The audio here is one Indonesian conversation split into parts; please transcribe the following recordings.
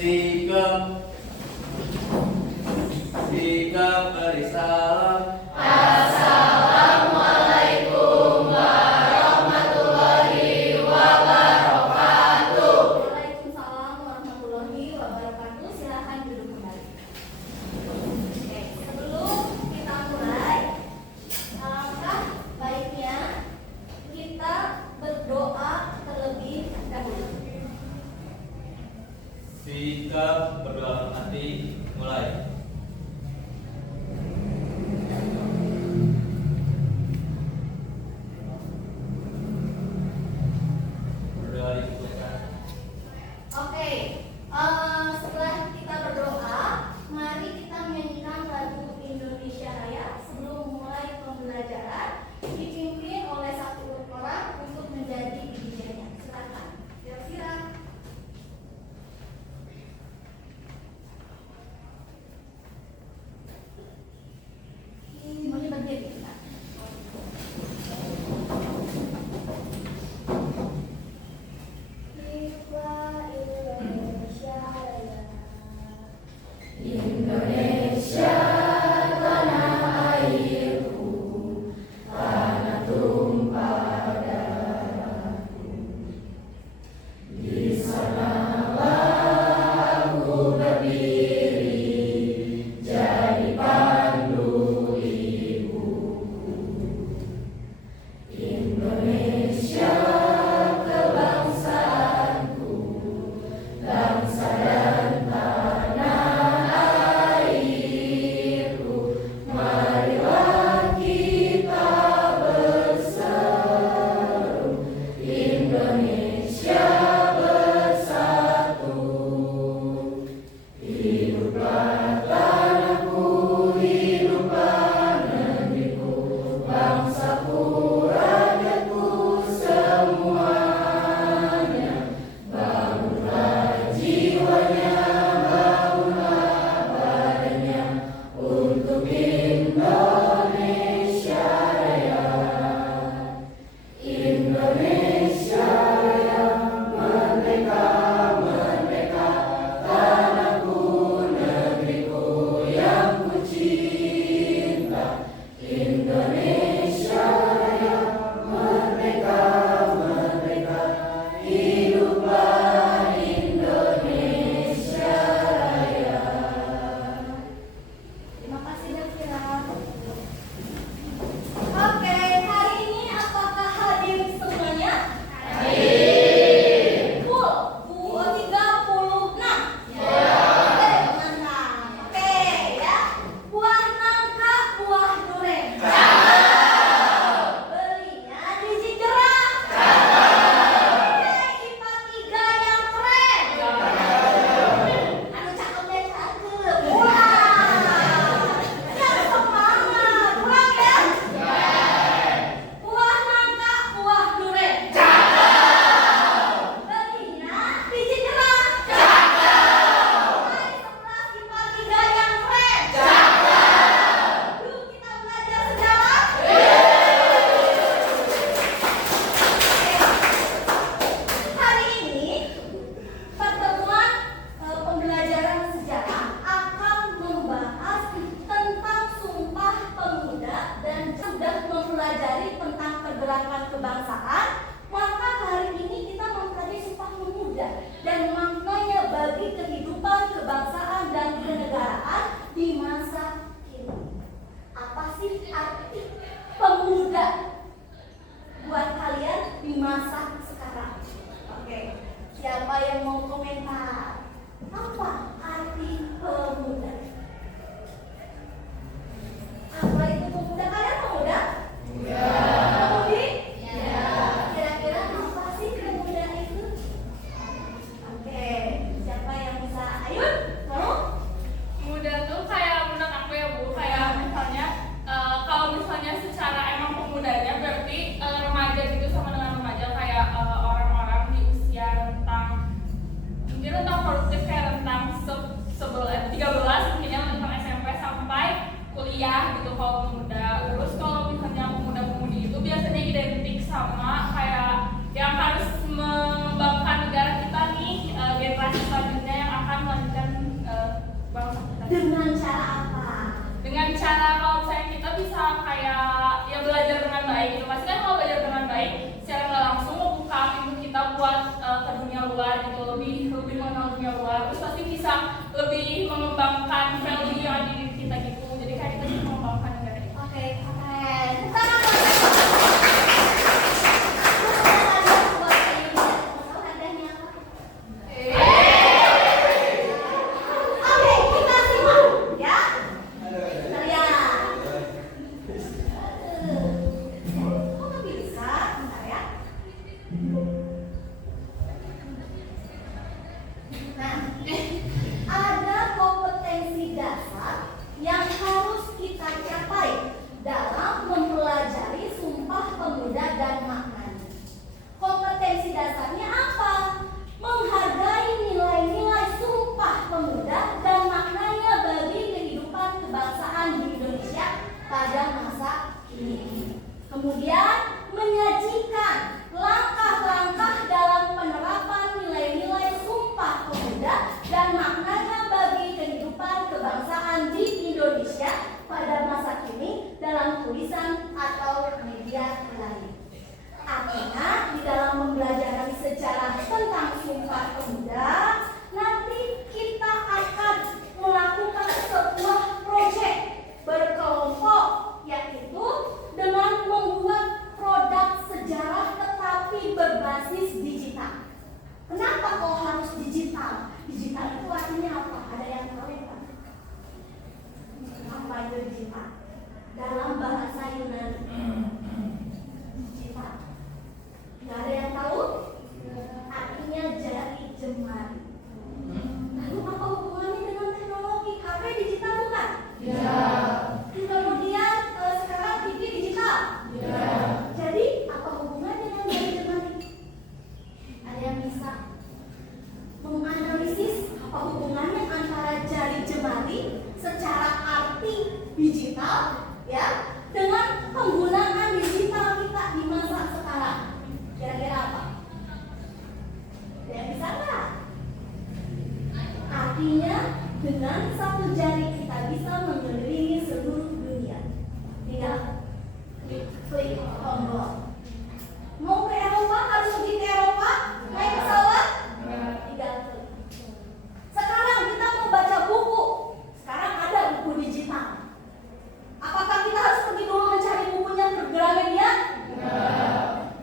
Sikap beri salam. Assalamualaikum warahmatullahi wabarakatuh. Waalaikumsalam warahmatullahi wabarakatuh. Silakan duduk kembali. Oke, sebelum kita mulai, alangkah baiknya kita berdoa terlebih dahulu. Sikap berdoa hati mulai. Berdoa dibutuhkan. Oke, setelah kita berdoa, mari kita menyanyikan lagu Indonesia Raya sebelum mulai pembelajaran, dipimpin oleh satu orang untuk menjadi DJ-nya. Silakan. Kira-kira. Semuanya berdiri. Indonesia tanah airku, tanah tumpah darahku. Di sanalah aku berdiri, jadi pandu ibuku. Indonesia kebangsaanku, bangsa dan tanah airku. Marilah kita berseru, Indonesia bersatu. Hiduplah tanahku, hiduplah negeriku, bangsaku, rakyatku semuanya. Bangunlah jiwanya, bangunlah badannya untuk Indonesia Raya. Indonesia Raya, merdeka, merdeka, tanahku, negeriku yang ku cinta. Indonesia Raya, merdeka, merdeka, hiduplah Indonesia Raya. Terima kasih Delvira. Oke, hari ini apakah hadir semuanya? Hadir. Full. 36. Ya. Oke, mantap. Oke, ya. Buah nangka, buah durian. Belinya di Cijerah. Oke, IPA 3 yang keren. Anu cakep deh, cakep. Wah. Yang semangat. Ulang ya. Buah nangka, buah durian. Belinya di Cijerah. Mari sebelah IPA 3 yang keren. Yuk kita belajar sejarah. Hari ini pertemuan pembelajaran sejarah akan membahas tentang Sumpah Pemuda dan sudah mempelajari tentang pergerakan kebangsaan. Maka hari ini kita mempelajari Sumpah Pemuda dan maknanya bagi kehidupan kebangsaan dan kenegaraan di masa kini. Apa sih arti pemuda buat kalian di masa sekarang? Oke, siapa yang mau komentar? Apa arti pemuda? Apa itu pemuda? Kalian pemuda? Pemudi? Kira-kira apa sih pemuda itu? Oke, siapa yang bisa? Ayun, mau? Muda tuh kayak menurut aku ya Bu, kayak misalnya kalau misalnya secara emang pemudanya berarti remaja gitu, sama dengan remaja kayak orang-orang di usia rentang, mungkin rentang produktif kayak rentang bangsa kita. Dengan cara apa? Dengan cara kalau misalnya kita bisa kayak ya belajar dengan baik gitu. Pasti kan kalau belajar dengan baik secara nggak langsung membuka pintu kita buat ke dunia luar gitu, lebih mengenal dunia luar. Terus pasti bisa lebih mengembangkan value yang ada di diri kita gitu. Jadi kayak kita bisa mengembangkan negara ini. Oke, keren. Bukan apa? Ada buat Indonesia. Tahu hadiahnya apa? Oke, kita simak ya. Kita lihat. Kok nggak bisa? Bentar ya. Nah, ada kompetensi dasar yang harus kita capai dalam mempelajari Sumpah Pemuda dan maknanya. Kompetensi dasarnya apa? Menghargai nilai-nilai Sumpah Pemuda dan maknanya bagi kehidupan kebangsaan di Indonesia pada masa kini. Kemudian menyajikan langkah-langkah dalam penerapan nilai-nilai Sumpah Pemuda dan maknanya bagi kehidupan kebangsaan di Indonesia pada masa kini dalam tulisan atau media lain. Artinya di dalam mempelajari sejarah tentang Sumpah Pemuda, nanti kita akan melakukan sebuah proyek berkelompok, yaitu dengan membuat produk sejarah tetapi berbasis digital. Kenapa kok harus digital? Digital itu artinya apa? Ada yang tahu kan? Apa itu digital? Dalam bahasa Yunani. Digital. Nggak ada yang tahu? Artinya jari jemari. Lalu apa hubungannya dengan teknologi? HP digital bukan? Ya. Kemudian sekarang TV digital. Ya. Jadi apa hubungannya dengan jari jemari? Ada yang bisa menganalisis apa hubungannya antara jari jemari secara arti digital ya dengan penggunaan digital kita di masa sekarang? Kira-kira apa? Ada yang bisa nggak? Artinya dengan satu jari kita bisa mengelilingi seluruh dunia. Tinggal klik tombol. Mau ke Eropa, harus pergi ke Eropa, naik pesawat, tinggal klik. Sekarang kita mau baca buku, sekarang ada buku digital. Apakah kita harus pergi dulu mencari bukunya ke Gramedia?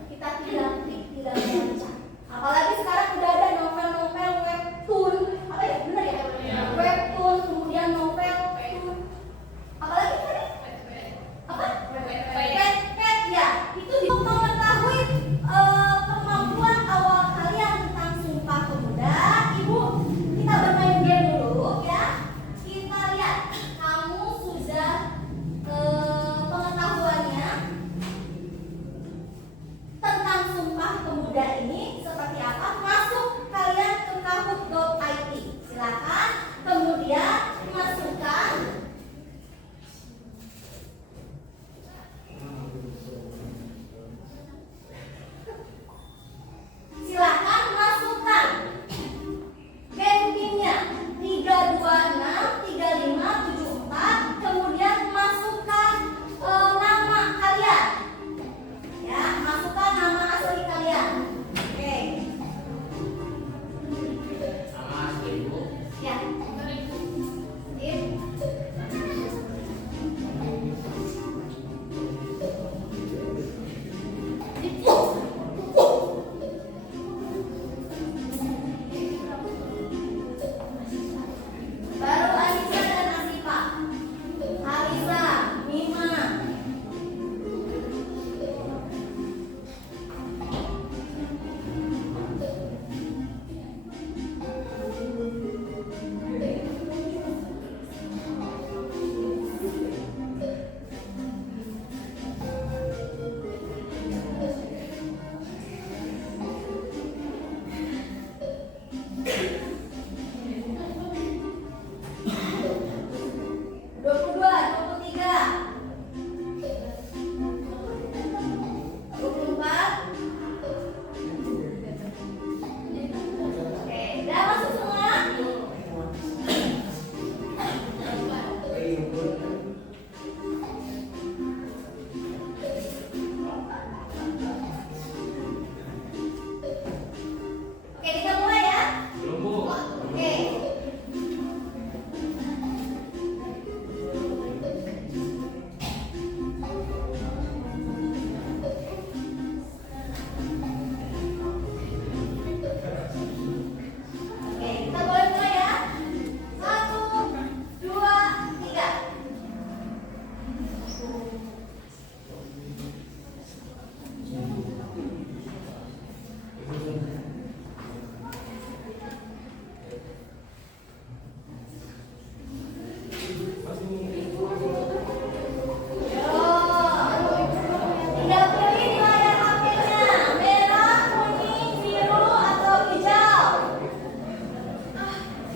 Kita tinggal klik, tinggal baca. Apalagi sekarang udah ada novel-novel webtoon, apa ya, benar ya? Webtoon, kemudian novel webtoon. Apalagi tadi? Apa? Pet, ya. Itu untuk mengetahui kemampuan awal kalian tentang Sumpah Pemuda. Ibu, kita bermain game dulu ya. Kita lihat kamu sudah pengetahuannya tentang Sumpah Pemuda ini seperti apa. Masuk kalian ke kahoot.id. Silakan. Kemudian masukkan silakan masukkan banking-nya 3263574, kemudian masukkan nama kalian. Ya, masukkan nama asli kalian. Oke. Sama asli Bu. Ya. Sip. Baru Alisa dan Asifa. Alisa, Mima.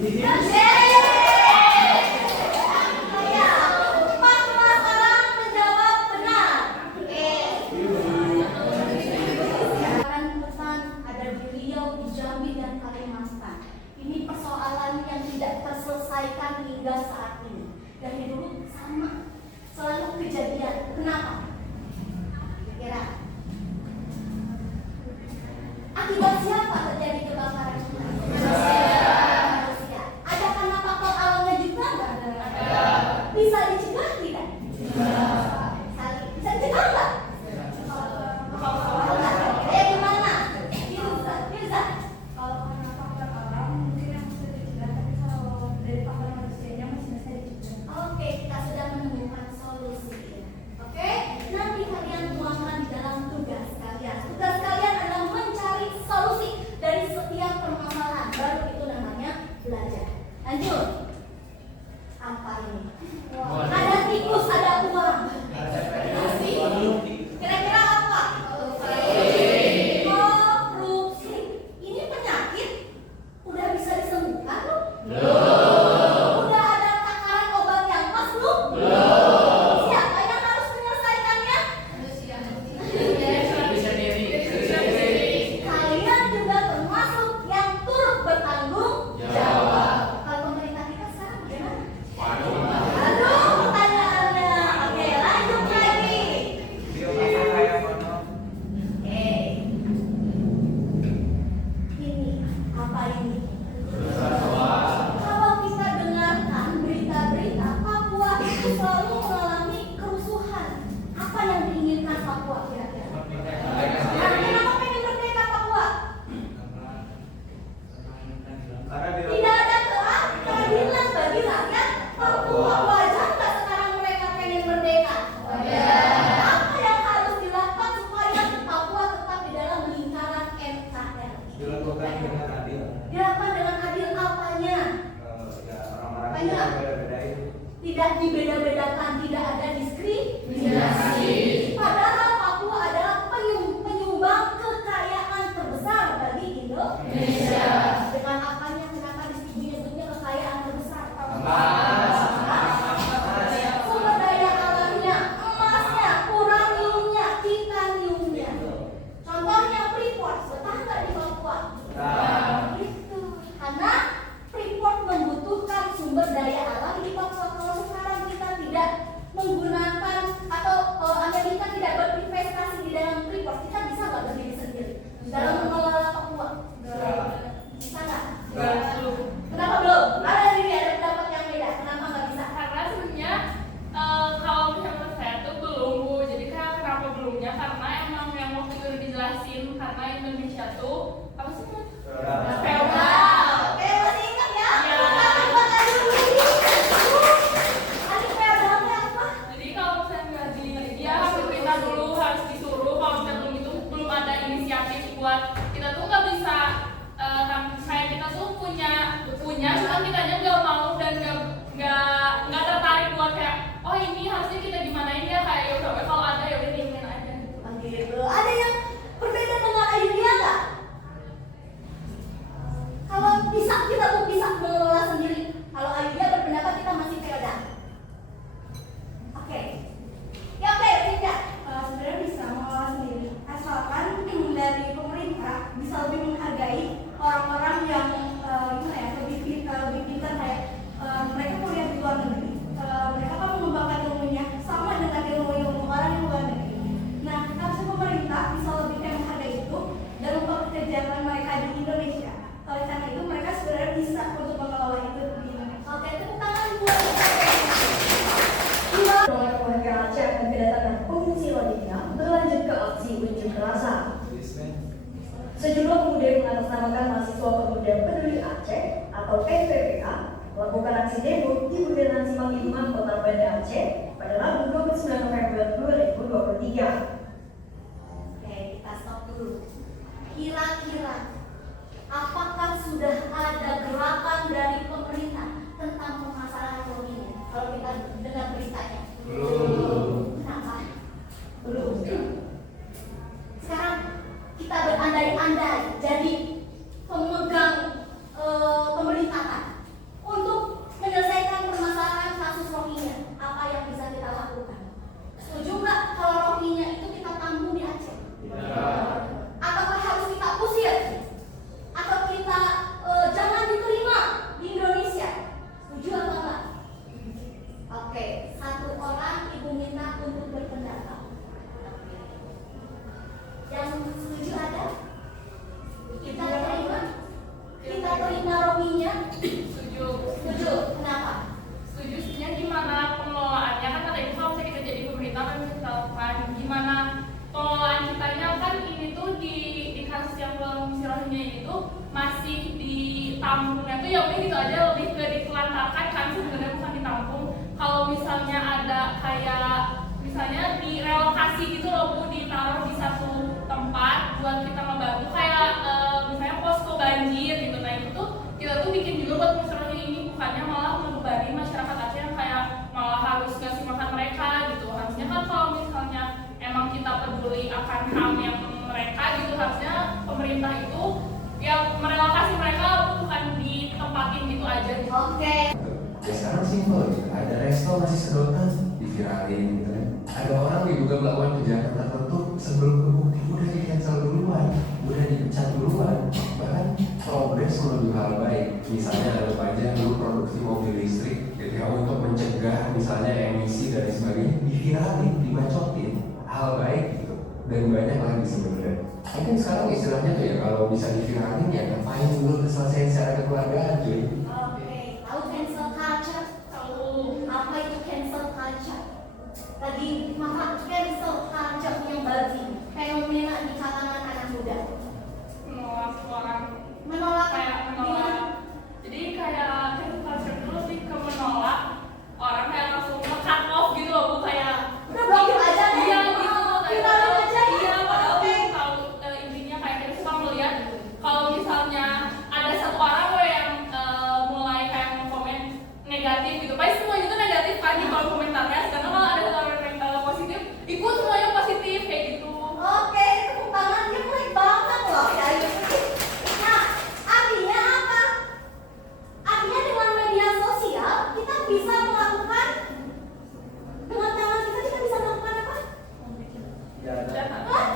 Empat kelas orang menjawab benar. Sekarang pesan ada di Riau, di Jambi dan Kalimantan. Ini persoalan yang tidak terselesaikan hingga saat ini. Dari dulu sama, selalu kejadian. Kenapa? Kira akibat siapa terjadi kebakaran? Manusia. Ada karena faktor alamnya juga nggak? Bisa dicegah tidak? Bisa dicegah nggak? Kayak gimana? Firza. Kalau karena faktor alam mungkin yang bisa dicegah, tapi kalau dari faktor manusianya masih bisa dicegah. Oke, kita sudah menemukan solusi. Oke, nanti kalian tuangkan di dalam tugas kalian. Tugas kalian adalah mencari solusi dari setiap permasalahan. Baru itu namanya belajar. Lanjut. Apa ini? Ada tikus, ada uang. Kira-kira apa? Korupsi. Ini penyakit. Udah bisa disembuhkan belum? Udah ada takaran obat yang pas belum? Siapa yang harus menyelesaikannya? Kalian juga termasuk yang turut bertanggung jawab. Kalau pemerintah kita sekarang bagaimana? Aduh, pertanyaannya. Oke, lanjut lagi. Ini apa ini? Kalau kita dengarkan berita-berita, Papua itu selalu mengalami kerusuhan. Apa yang diinginkan Papua kira-kira? Kenapa pengen merdeka Papua? Tidak ada keadilan bagi rakyat Papua. Wajar nggak sekarang mereka pengen merdeka? Apa yang harus dilakukan supaya Papua tetap di dalam lingkaran NKRI? Dilakukan dengan adil. Dilakukan dengan adil apanya? Orang-orang Banyak. yang beda-bedain. Tidak dibeda-bedakan, tidak ada diskriminasi. Padahal Papua adalah penyumbang kekayaan terbesar bagi Indonesia. Dengan apanya? Kenapa disebutnya kekayaan terbesar? Sumber daya alamnya, emasnya, uraniumnya, titaniumnya. Contohnya Freeport, betah nggak di Papua? Itu karena Freeport membutuhkan sumber daya alam di Papua. Kalau sekarang kita tidak menggunakan atau Amerika tidak berinvestasi di dalam Freeport, kita bisa nggak berdiri sendiri dalam mengelola Papua? Bisa nggak? Kenapa belum? Ada ini ada pendapat yang beda. Kenapa nggak bisa? Karena sebenarnya kalau menurut saya tuh belum Bu. Jadi kenapa belumnya? Karena emang yang waktu itu udah dijelasin karena Indonesia tuh apa sih? Feodal. Oke, masih ingat ya? Iya. Ada feodalnya apa? Jadi kalau misalnya nggak dia harus diberitahu dulu, harus disuruh. Kalau misalnya belum itu belum ada inisiatif buat kita tuh nggak bisa kayak kita tuh punya cuma kitanya nggak mau dan nggak tertarik buat kayak oh ini harusnya kita gimanain ya kayak ya udah kalau ada ya udah diinin aja. Gitu. Ada yang berbeda dengan idea nggak? Kalau bisa kita tuh bisa mengelola sendiri. Kalau idea berpendapat kita masih feodal. Oke. Ya oke, tidak. Sebenarnya bisa mengelola sendiri, asalkan dari pemerintah bisa lebih menghargai orang-orang yang lebih pintar kayak mereka kuliah di luar negeri. Mereka kan mengembangkan ilmunya sama dengan ilmu orang di luar negeri. Nah, harusnya pemerintah bisa lebih menghargai itu dan mempekerjakan mereka di Indonesia. Oleh karena itu mereka sebenarnya bisa untuk mengelola itu di Indonesia. Oke, tepuk tangan buat Dengan warga Aceh dan kedatangan pengungsi Rohingya berlanjut ke aksi unjuk rasa. Sejumlah pemuda yang mengatasnamakan mahasiswa pemuda peduli Aceh atau PPPA melakukan aksi demo di Bundaran Simpang 5 Kota Banda Aceh pada Rabu 29 November 2023. Oke, kita stop dulu. Kira-kira apakah sudah ada gerakan dari pemerintah tentang permasalahan Rohingya? Kalau kita dengar beritanya. Belum. Kenapa? Belum. Sekarang kita berandai-andai jadi pemegang pemerintahan. buruhnya tuh ya udah gitu aja, lebih ke ditelantarkan kan sebenarnya, bukan ditampung. Kalau misalnya ada kayak misalnya direlokasi gitu loh Bu, ditaruh di satu tempat buat kita ngebantu kayak misalnya posko banjir gitu. Nah itu tuh kita tuh bikin juga buat masyarakat ini, bukannya malah membebani masyarakat Aceh yang kayak malah harus ngasih makan mereka gitu. Harusnya kan kalau misalnya emang kita peduli akan HAM yang mereka gitu, harusnya pemerintah itu ya merelokasi mereka, bukan ditempatin gitu aja gitu. Oke. Ya sekarang simpel gitu, ada resto masih sedotan diviralin gitu kan. Ada orang diduga melakukan kejahatan tertentu sebelum kebukti udah di cancel duluan, udah dipecat duluan. Bahkan progres menuju hal baik, misalnya ada aja dulu produksi mobil listrik gitu ya, untuk mencegah misalnya emisi dan sebagainya, diviralin, dibacotin, hal baik gitu. Dan banyak lagi sebenarnya. Mungkin sekarang istilahnya tuh ya kalau bisa diviralin ya ngapain dulu selesai secara kekeluargaan cuy. Oke, tahu cancel culture? Tahu. Apa itu cancel culture? Lagi maka cancel culture yang baru fenomena di kalangan anak muda. Menolak orang, Menolak kayak menolak. Jadi kayak cancel culture dulu lebih ke menolak orang, kayak langsung nge-cut off gitu loh Bu, kayak udah blokir aja deh. iya gitu, Viralin aja ya. iya padahal Oke. tahu intinya kayak kita suka melihat kalau misalnya ada satu orang yang mulai kayak komen negatif gitu, pasti semuanya itu negatif kan di kolom komentarnya, sedangkan kalau ada satu orang yang positif, ikut semuanya positif kayak gitu. Oke, tepuk tangan, dia baik banget loh ya. Nah, artinya apa? Artinya dengan media sosial kita bisa melakukan, dengan tangan kita bisa melakukan apa? Hah?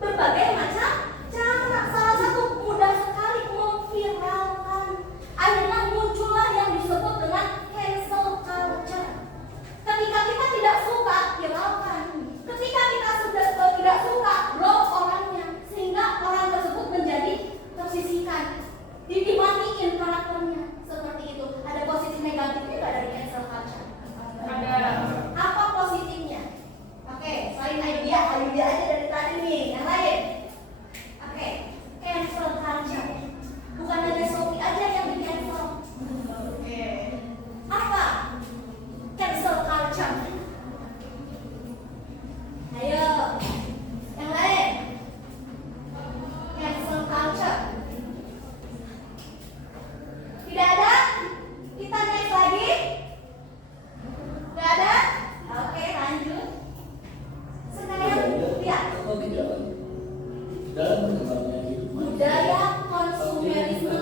Berbagai macam cara. Salah satu mudah sekali memviralkan. Akhirnya muncullah yang disebut dengan cancel culture. Ketika kita tidak suka, viralkan. Ketika kita sudah tidak suka, blok orangnya, sehingga orang tersebut menjadi tersisihkan, dimatiin karakternya. Seperti itu. Ada positif negatifnya nggak dari cancel culture? Ada. Apa positifnya? Oke, selain idea aja dari tadi nih, yang lain. Oke, cancel culture. Bukan hanya Shopee aja yang di cancel. Oke. Apa? Cancel culture. Ayo, yang lain. Cancel culture. Tidak ada? Kita next lagi. Tidak ada? Oke, lanjut. Sekarang, lihat. Dalam perkembangan hidup Budaya konsumerisme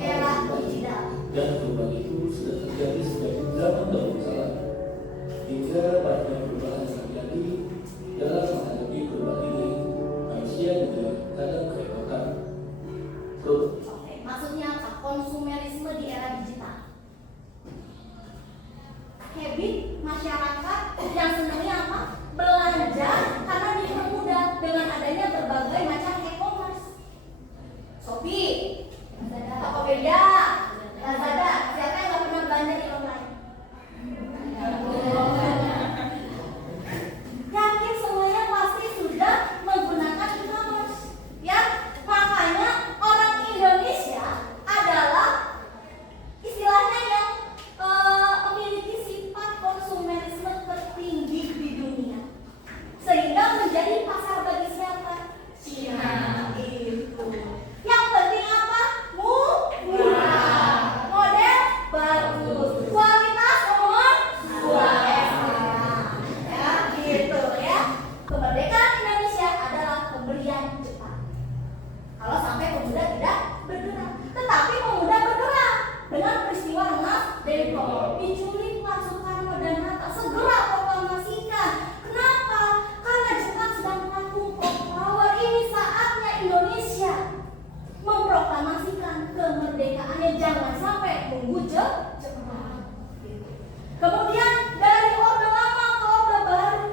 era digital. dan perubahan itu sudah terjadi sejak zaman dahulu kala hingga banyak perubahan yang terjadi dalam menghadapi perubahan ini. Manusia juga kadang kerepotan. Oke, maksudnya apa? Konsumerisme di era digital. Habit masyarakat yang senangnya apa? Belanja karena dipermudah dengan adanya berbagai macam e-commerce. Shopee, Tokopedia, Lazada. Siapa yang nggak pernah belanja di online? Yakin semuanya pasti sudah menggunakan e-commerce. Ya, makanya orang Indonesia adalah istilahnya yang memiliki sifat konsumerisme tertinggi di dunia, sehingga menjadi pasar bagi siapa? Cina. Itu. Yang penting apa? Murah, model bagus, kualitas nomor 2. Ya, gitu ya. Kemerdekaan Indonesia adalah pemberian cepat. Kalau sampai pemuda tidak bergerak, tetapi pemuda bergerak dengan peristiwa Rengas Dengklok, diculiklah Soekarno dan Hatta, segera proklamasikan. Kenapa? Karena Jepang sedang melakukan pop power. Ini saatnya Indonesia memproklamasikan kemerdekaannya, jangan sampai tunggu Jepang. Kemudian dari orde lama ke orde baru,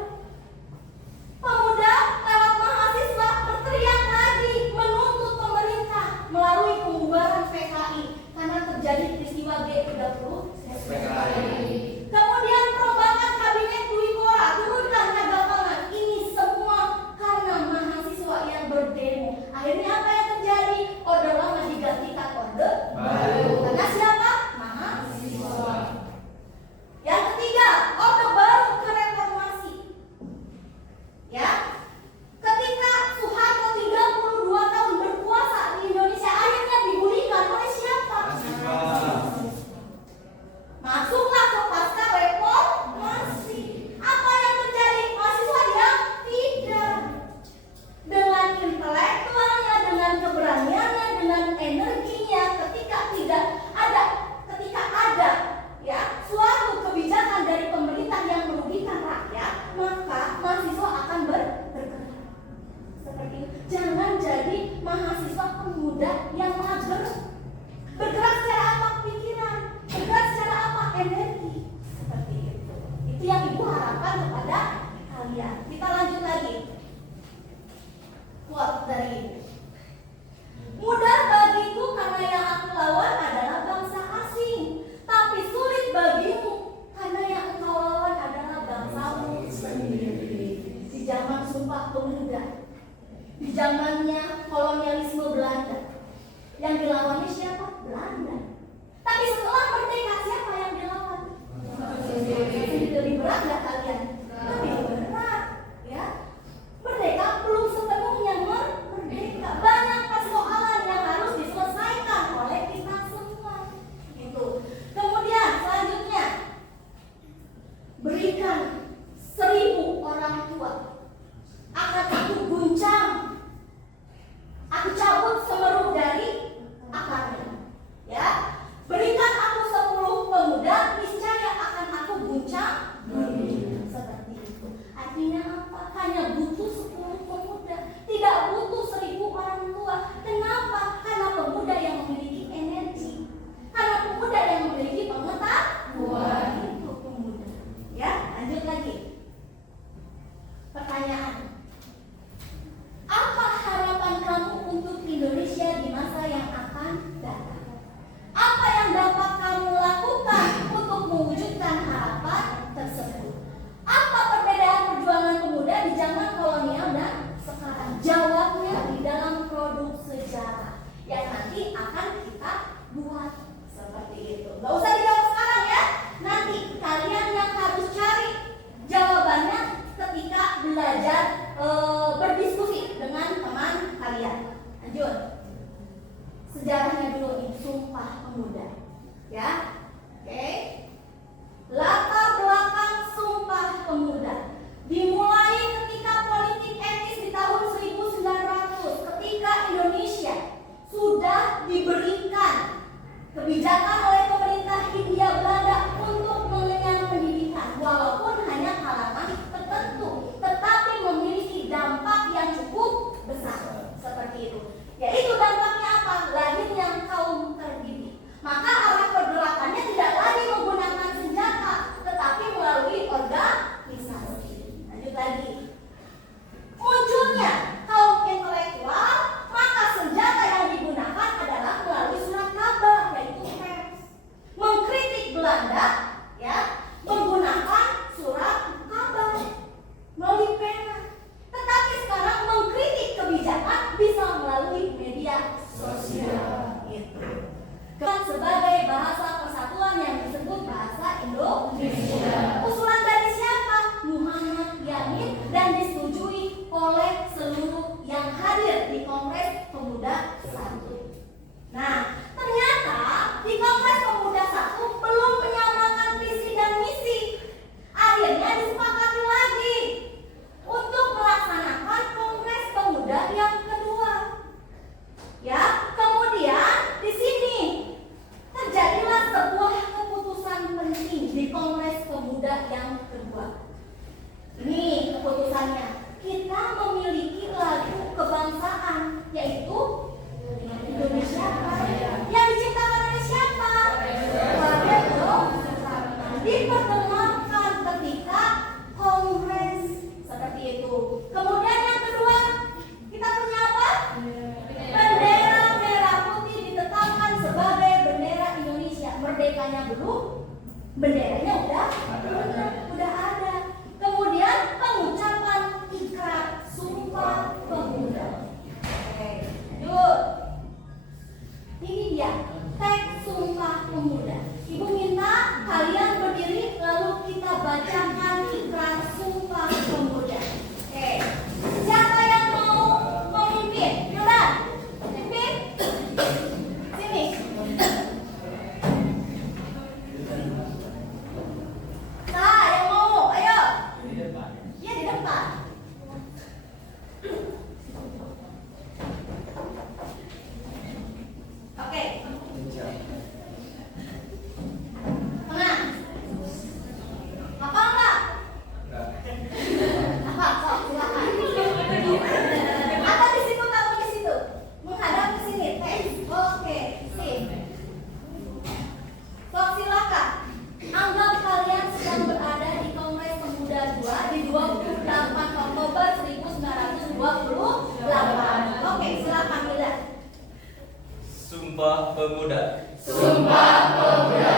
pemuda lewat mahasiswa berteriak lagi menuntut pemerintah melalui pembubaran PKI karena terjadi peristiwa G30 SPKI. Kemudian perombakan kabinet Dwi Kora, turunkan harga pangan. Ini semua karena mahasiswa yang berdemo. Akhirnya apa yang terjadi? Orde lama digantikan orde baru. Karena Ya, oke. Latar belakang Sumpah Pemuda dimulai ketika politik etnis di tahun 1900, ketika Indonesia sudah diberikan kebijakan oleh pemerintah Hindia Belanda untuk mengenyam pendidikan, walaupun hanya kalangan tertentu, tetapi memiliki dampak yang cukup besar seperti itu. Yaitu dampaknya apa? Lahirnya kaum terdidik. Maka arah pergerakannya tidak lagi menggunakan senjata, tetapi melalui organisasi. Lanjut lagi. Munculnya kaum intelektual, maka senjata yang digunakan adalah melalui surat kabar, yaitu pers. Mengkritik Belanda, ya, menggunakan surat kabar melalui pena. Tetapi sekarang mengkritik kebijakan bisa melalui media sosial. Gitu. Kan sebagai bahasa persatuan yang disebut bahasa Indonesia. Usulan dari siapa? Muhammad Yamin, dan disetujui oleh seluruh yang hadir di Kongres Pemuda 1. Nah, ternyata di Kongres Pemuda 1 belum menyamakan visi dan misi. Akhirnya disepakati lagi untuk melaksanakan Kongres Pemuda yang kedua. Ya, kemudian di sini terjadilah sebuah keputusan penting di Kongres Pemuda yang kedua. Ini keputusannya. Kita memiliki lagu kebangsaan, yaitu Indonesia Raya. Yang diciptakan oleh siapa? Raden diperkenalkan ketika Kongres seperti itu. Kemudian yang kedua, kita punya apa? Bendera merah putih ditetapkan sebagai bendera Indonesia. Merdekanya belum, benderanya udah ada. Kemudian pengucapan ikrar Sumpah Pemuda. Oke, lanjut. Ini dia teks Sumpah Pemuda. Ibu minta kalian berdiri lalu kita bacakan ikrar Sumpah Pemuda. Oke, siapa yang mau memimpin? Yaudah, pimpin. Sini. Nah, yang mau, ayo. Iya, di depan. Oke. Tengah. Apa enggak? Apa? Sok, silakan. Apa di situ, kamu di situ? Menghadap ke sini. Oke, sip. Sok, silakan. Anggap kalian sedang berada di Kongres Pemuda 2 di 28 Oktober 1928. Oke, silakan Mila. Sumpah Pemuda. Sumpah Pemuda.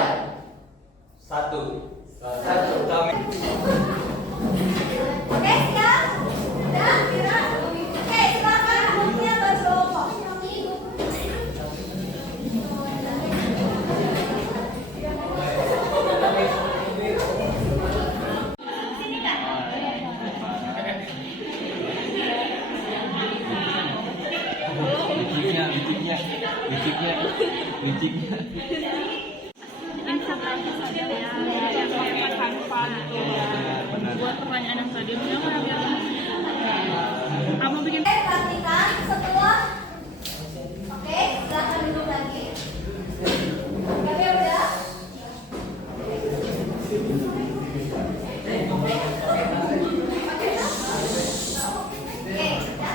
1. Kami. Oke, siap? Udah, Mira? Oke, silakan duduknya berkelompok. Buat pertanyaan yang tadi kamu bikin Perhatikan setelah. Oke, silakan duduk lagi. Oke, udah. Oke, ya.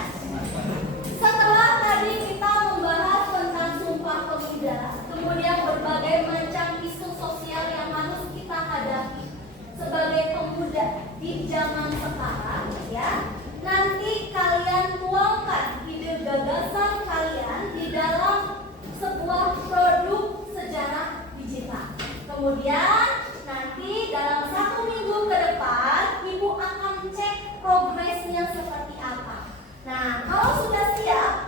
Setelah tadi kita membahas tentang Sumpah Pemuda, kemudian berbagai macam isu sosial yang harus kita hadapi sebagai pemuda di zaman sekarang, ya. Nanti kalian tuangkan ide gagasan kalian di dalam sebuah produk sejarah digital. Kemudian nanti dalam 1 minggu ke depan Ibu akan cek progresnya seperti apa. Nah, kalau sudah siap,